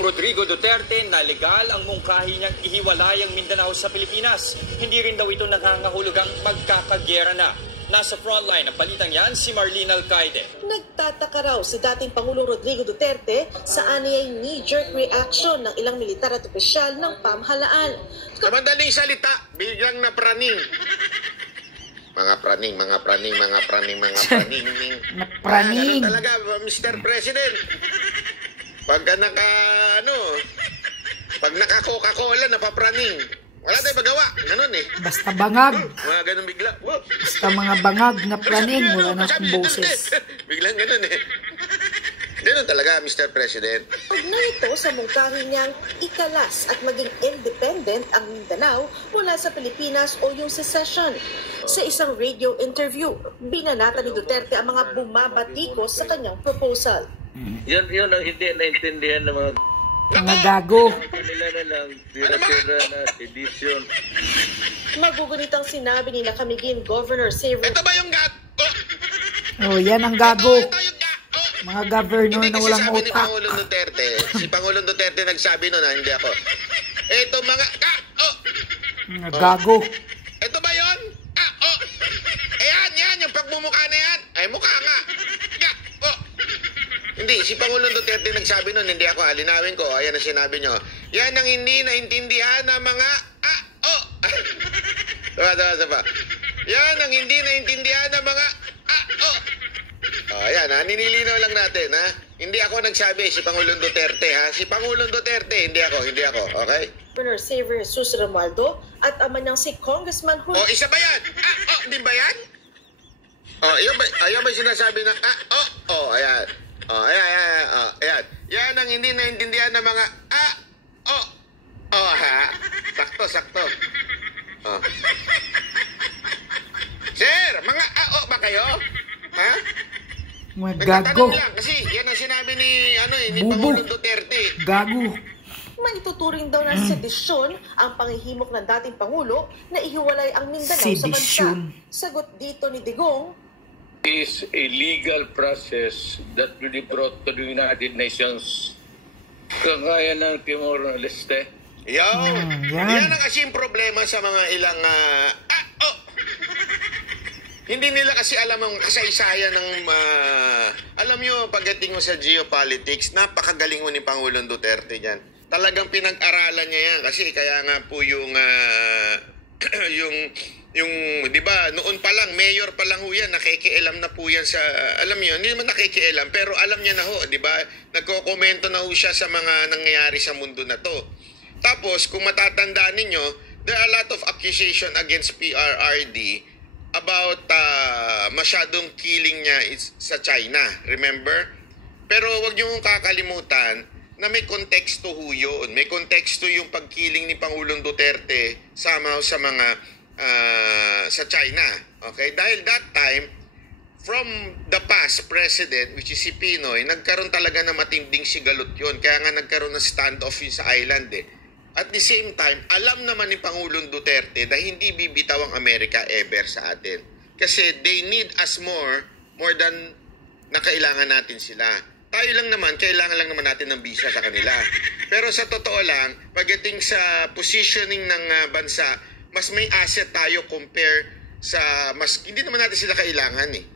Rodrigo Duterte na legal ang mungkahi niyang ihiwalay ang Mindanao sa Pilipinas. Hindi rin daw ito nangangahulugang magkakagyera na. Nasa frontline ng balitang yan si Marlene Alcaide. Nagtataka raw si dating Pangulong Rodrigo Duterte sa aniyay knee-jerk reaction ng ilang militar at opisyal ng pamahalaan. Sa madaling salita, biglang napraning. Mga praning. Napraning. Ano talaga, Mr. President? Pagka pag naka-Coca-Cola, napapraning. Wala tayong magawa. Ganun eh. Basta bangag. Mga ganun bigla. Wow. Basta mga bangag na praning, wala na akong boses. Biglang ganun eh. Ganun talaga, Mr. President. Pag na ito sa mungkahi niyang ikalas at maging independent ang Mindanao mula sa Pilipinas o yung secession. Sa isang radio interview, binanata ni Duterte ang mga bumabatikos sa kanyang proposal. Yun ang hindi naintindihan ng Mga gago. kanila na lang, tira-tira na, edition. Magugunitang sinabi ni Nakamigin Governor Xavier. Ito ba yung Oh, yan ang gago. Ito yung Mga governor Hindi na kasi walang sabi ni utak. Pangulong Duterte, si Pangulong Duterte nagsabi nun hindi ako. Ito mga Mga gago. Ito ba yun? Yan, yung pagmumukha na yan. Ay, mukha nga. Hindi, si Pangulong Duterte nagsabi nun, hindi ako, alinawin ko. Ayan ang sinabi nyo. Yan ang hindi naintindihan ng mga Diba? Yan ang hindi naintindihan ng mga ayan ha, ninilinaw lang natin ha. Hindi ako nagsabi, si Pangulong Duterte ha. Si Pangulong Duterte, hindi ako, okay? Governor Xavier Jesus Romualdo at ama niyang si Congressman Julio. Isa ba yan? Di ba yan? Ayun ba sinasabi na, ayan. Ayan. Yan ang hindi naintindihan ng mga, ha? Sakto. Sir, mga ba kayo? Ha? Mga gago. Nagtatanong lang, kasi yan ang sinabi ni Bubo. Pangulong Duterte. Gago. Maituturing daw ng sedisyon ang panghihimok ng dating Pangulo na ihiwalay ang Mindanao sa bansa. Sedisyon. Sagot dito ni Digong, Is a legal process that will be brought to the United Nations. Kagaya ng Timor-Leste. yan. Yan ang kasing problema sa mga ilang hindi nila kasi alam ang kasaysayan ng alam nyo, pagdating mo sa geopolitics, napakagaling mo ni Pangulong Duterte dyan. Talagang pinag-aralan niya yan kasi kaya nga po yung yung di ba, noon pa lang, mayor pa lang ho yan, nakikialam na po yan sa, alam niyo, hindi naman nakikialam, pero alam niya na ho, di ba, nagko-komento na ho siya sa mga nangyayari sa mundo na to. Tapos, kung matatandaan ninyo, there are a lot of accusation against PRRD about masyadong killing niya sa China, remember? Pero wag niyo kakalimutan na may konteksto ho yun. May konteksto yung pagkiling ni Pangulong Duterte sa mga sa China. Okay? Dahil that time, from the past president, which is si Pinoy, nagkaroon talaga na matinding sigalot yun. Kaya nga nagkaroon ng standoff yun sa island eh. At the same time, alam naman ni Pangulong Duterte na hindi bibitaw ang Amerika ever sa atin. Kasi they need us more than na kailangan natin sila. Tayo lang naman, kailangan lang naman natin ng visa sa kanila. Pero sa totoo lang, pagdating sa positioning ng bansa, mas may asset tayo compare sa hindi naman natin sila kailangan eh.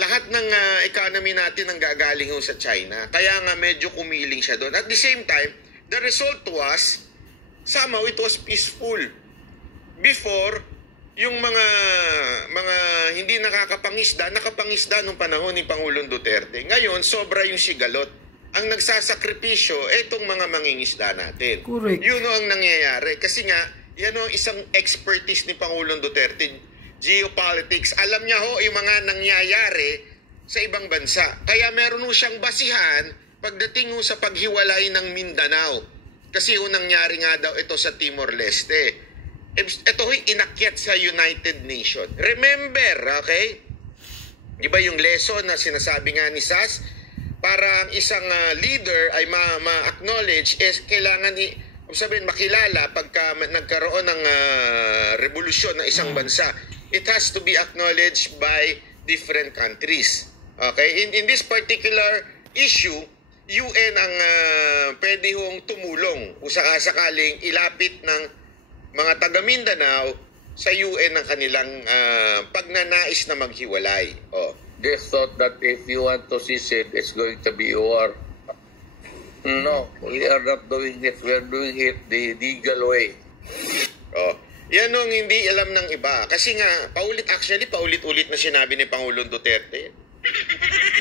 Lahat ng economy natin ang gagaling sa China. Kaya nga medyo kumiling siya doon. At the same time, the result was, somehow it was peaceful. Before, yung mga hindi nakapangisda nung panahon ni Pangulong Duterte. Ngayon, sobra yung sigalot. Ang nagsasakripisyo, etong mga mangingisda natin. Correct. Yun ang nangyayari. Kasi nga, yan ang isang expertise ni Pangulong Duterte, geopolitics. Alam niya ho yung mga nangyayari sa ibang bansa. Kaya meron ho siyang basihan pagdating ho sa paghiwalay ng Mindanao. Kasi ho nangyari nga daw ito sa Timor-Leste. Ito ho'y inakyat sa United Nations. Remember, okay? Di ba yung lesson na sinasabi nga ni Sas? Para ang isang leader ay ma-acknowledge is kailangan makilala pagka nagkaroon ng revolusyon ng isang bansa. It has to be acknowledged by different countries. Okay? In this particular issue, UN ang pwede hong tumulong o sakasakaling ilapit ng mga taga Mindanao sa UN ang kanilang pagnanais na maghiwalay. Oh. They thought that if you want to secede, it's going to be war. No, we are not doing it. We are doing it the legal way. Oh. Yan ang hindi alam ng iba. Kasi nga, paulit-ulit na sinabi ni Pangulong Duterte.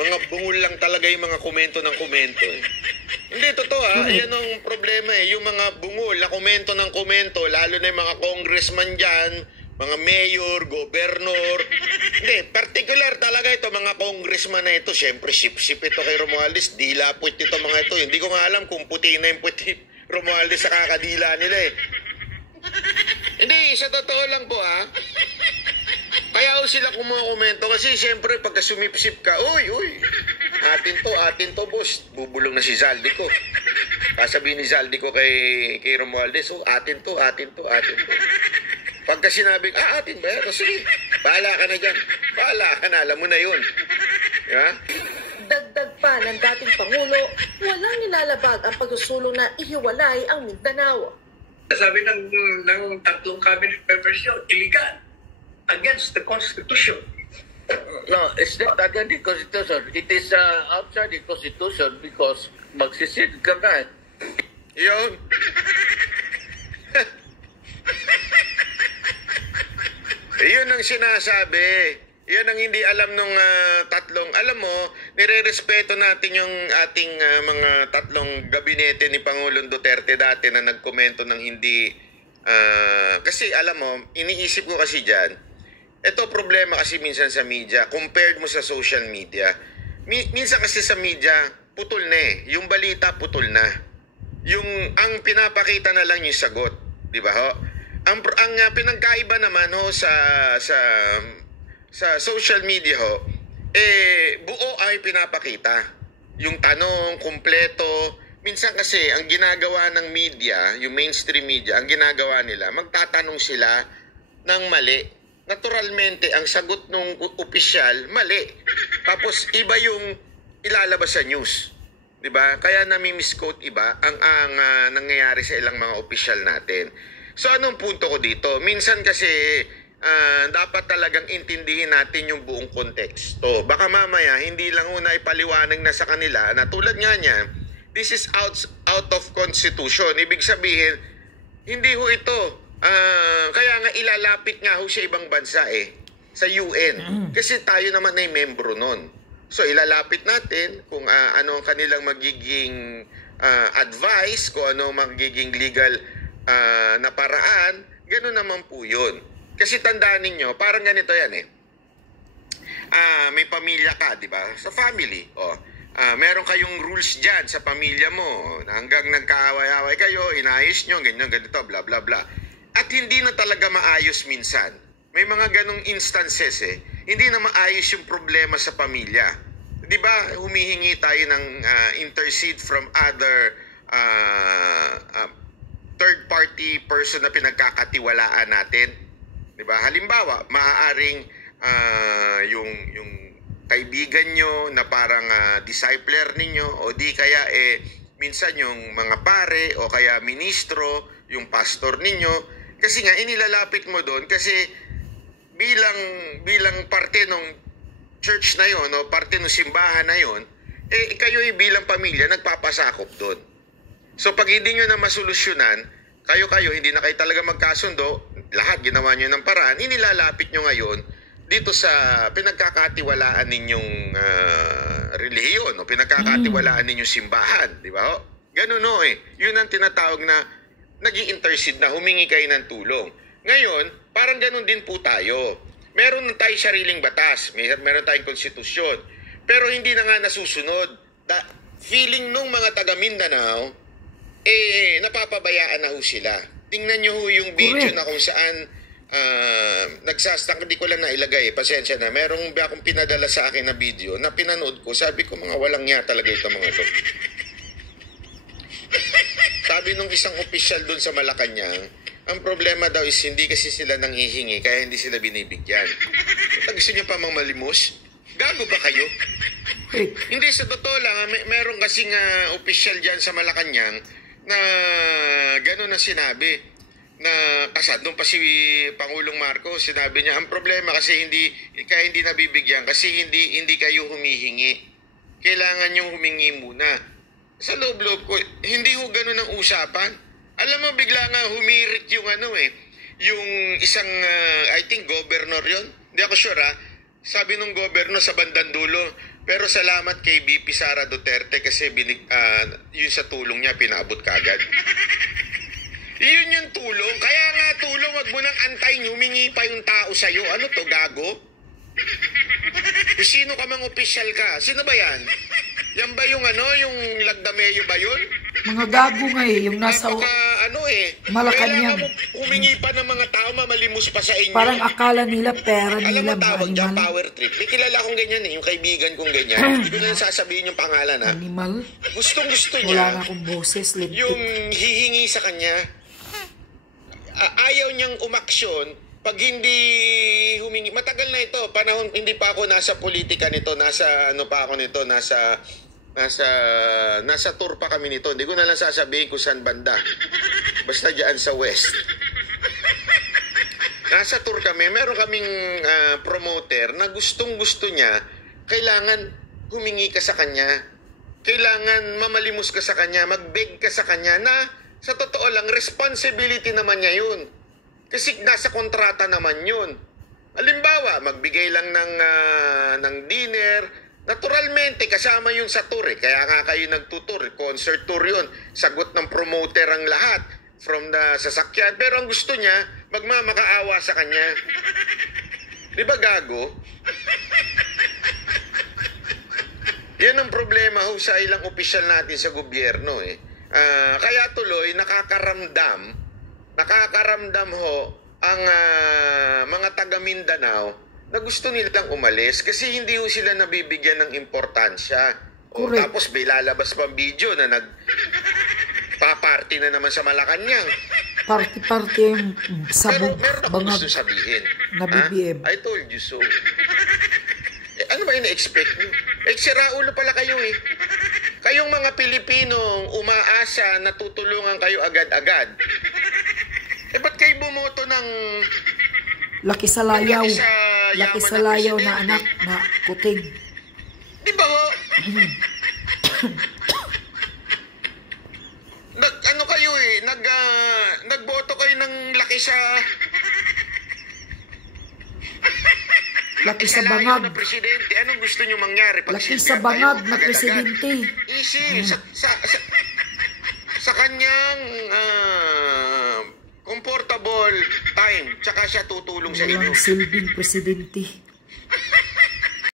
Mga bungol lang talaga yung mga komento ng komento. Hindi, totoo ha. Yan ang problema eh. Yung mga bungol na komento ng komento, lalo na yung mga congressman dyan, mga mayor, gobernur. Hindi, particular talaga ito, mga congressman na ito. Siyempre, sip-sip ito kay Romualdez. Dila puwit ito mga ito. Hindi ko nga alam kung puti na yung puwit Romualdez sa kakadila nila eh. Hindi, sa totoo lang po ha. Kaya sila kumukomento kasi siyempre pagka sumipsip ka, uy, atin to boss. Bubulong na si Zaldico. Sasabihin ni Zaldico kay Romualdez, atin to. Pagka sinabing, atin ba yan? Sige, bahala ka na dyan. Bahala ka na, alam mo na yun. Diba? Dagdag pa ng dating Pangulo, walang nilalabag ang pagsusulong na ihiwalay ang Mindanao. Sabi ng tatlong cabinet members yun, illegal. Against the Constitution. No, it's not against the Constitution. It is outside the Constitution because magsisid ka na. Yun. Yun ang sinasabi. Yan ang hindi alam nung tatlong. Alam mo, nire-respeto natin yung ating mga tatlong gabinete ni Pangulong Duterte dati na nagkomento ng hindi. Kasi alam mo, iniisip ko kasi dyan, ito problema kasi minsan sa media, compared mo sa social media. Minsan kasi sa media, putol na eh. Yung balita, putol na. Ang pinapakita na lang yung sagot. Di ba ho? Ang pinagkaiba naman ho sa social media ho, buo ay pinapakita. Yung tanong, kumpleto. Minsan kasi, ang ginagawa ng media, yung mainstream media, ang ginagawa nila, magtatanong sila ng mali. Naturalmente, ang sagot ng opisyal, mali. Tapos, iba yung ilalabas sa news. Diba? Kaya nami-misquote iba ang nangyayari sa ilang mga opisyal natin. So, anong punto ko dito? Minsan kasi, dapat talagang intindihin natin yung buong konteksto. Baka mamaya, hindi lang una ipaliwanag na sa kanila na tulad nga niyan, this is out of Constitution. Ibig sabihin, hindi ho ito. Kaya nga ilalapit nga ho sa ibang bansa sa UN. Kasi tayo naman ay membro nun. So ilalapit natin kung ano ang kanilang magiging advice, kung ano magiging legal na paraan. Ganun naman po yun. Kasi tandaan ninyo, parang ganito yan may pamilya ka, di ba? Sa family, meron kayong rules dyan sa pamilya mo. Hanggang nagkaaway-away kayo, inayos nyo, ganyan, ganito, bla bla bla. At hindi na talaga maayos minsan. May mga ganong instances hindi na maayos yung problema sa pamilya. Di ba, humihingi tayo ng intercede from other third-party person na pinagkakatiwalaan natin. Di ba? Halimbawa, maaaring yung kaibigan nyo na parang discipler ninyo o di kaya minsan yung mga pare o kaya ministro, yung pastor ninyo. Kasi nga, inilalapit mo doon kasi bilang parte ng church na yon o parte ng simbahan na yon, kayo bilang pamilya nagpapasakop doon. So pag hindi nyo na masolusyonan, kayo hindi na kayo talaga magkasundo, lahat ginawa nyo ng paraan, inilalapit nyo ngayon dito sa pinagkakatiwalaan ninyong relihiyon o pinagkakatiwalaan ninyong simbahan, di ba? Ganun yun ang tinatawag na nag-i-intercede na humingi kayo ng tulong. Ngayon, parang ganun din po tayo. Meron na tayong sariling batas, meron tayong konstitusyon, pero hindi na nga nasusunod. Feeling nung mga taga Mindanao, napapabayaan na ho sila. Tingnan nyo ho yung video na kung saan hindi ko lang nailagay, pasensya na. Merong akong pinadala sa akin na video na pinanood ko, sabi ko mga walang niya talaga ito mga to. Sabi nung isang opisyal doon sa Malacanang, ang problema daw is hindi kasi sila nanghihingi kaya hindi sila binibigyan. Gusto nyo pa mang malimos? Gago ba kayo? Hindi, sa totoo lang, meron kasing official dyan sa Malacanang na gano'n na sinabi. Na doon pa si Pangulong Marcos, sinabi niya, ang problema kasi kaya hindi nabibigyan kasi hindi kayo humihingi. Kailangan yung humingi muna. Sa loob-loob ko, hindi ho gano'n ang usapan. Alam mo, bigla nga humirit yung yung isang, I think, governor yon. Hindi ako sure Sabi nung governor sa bandang dulo, pero salamat kay VP Sara Duterte kasi yun sa tulong niya, pinaabot kagad. Yun yung tulong. Kaya nga tulong, wag mo nang antayin, humingi pa yung tao sa'yo. Ano to, gago? Sino ka mang official ka? Sino ba yan? Yan ba yung yung Lagdameyo ba yun? Mga gago nga yung nasa Malacanang. Kailangan mo humingi pa ng mga tao, mamalimos pa sa inyo. Parang akala nila pera Alam nila mo tawag dyan, animal. power trip. May kilala akong ganyan yung kaibigan kong ganyan. Hindi ko na sasabihin yung pangalan Animal? Gustong-gusto Wala niya. na akong boses. Yung hihingi sa kanya, ayaw niyang umaksyon pag hindi humingi. Matagal na ito, panahon, hindi pa ako nasa politika nito, nasa tour pa kami nito. Hindi ko na lang sasabihin kung saan banda. Basta dyan sa west. Nasa tour kami, meron kaming promoter na gustong-gusto niya, kailangan humingi ka sa kanya. Kailangan mamalimos ka sa kanya, mag-beg ka sa kanya na sa totoo lang, responsibility naman niya yun. Kasi nasa kontrata naman yun. Halimbawa, magbigay lang ng dinner. Naturalmente, kasama yun sa tour. Kaya nga kayo nagtutour. Concert tour yun. Sagot ng promoter ang lahat from the sasakyan. Pero ang gusto niya, magmamakaawa sa kanya. Di ba gago? Yan ang problema sa ilang opisyal natin sa gobyerno kaya tuloy nakakaramdam ang mga taga Mindanao na gusto nilang umalis kasi hindi ho sila nabibigyan ng importansya. Tapos lalabas pa ang video na nagpa-party na naman sa Malacanang. Party-party yung sabog. Meron ako gusto sabihin. Na BBM. I told you so. Ano ba yung na-expect nyo? Sira ulo pala kayo Kayong mga Pilipinong umaasa na tutulungan kayo agad-agad. Ba't kayo bumoto ng... Laki sa layaw. Laki sa layaw na anak na kuting. Di ba ho? Nagboto kayo ng laki sa... Laki sa bangag. Na presidente. Anong gusto nyo mangyari? Laki sa bangag na presidente. Easy. Sa kanyang comfortable time, tsaka siya tutulong sa inyo. Walang silbing presidente.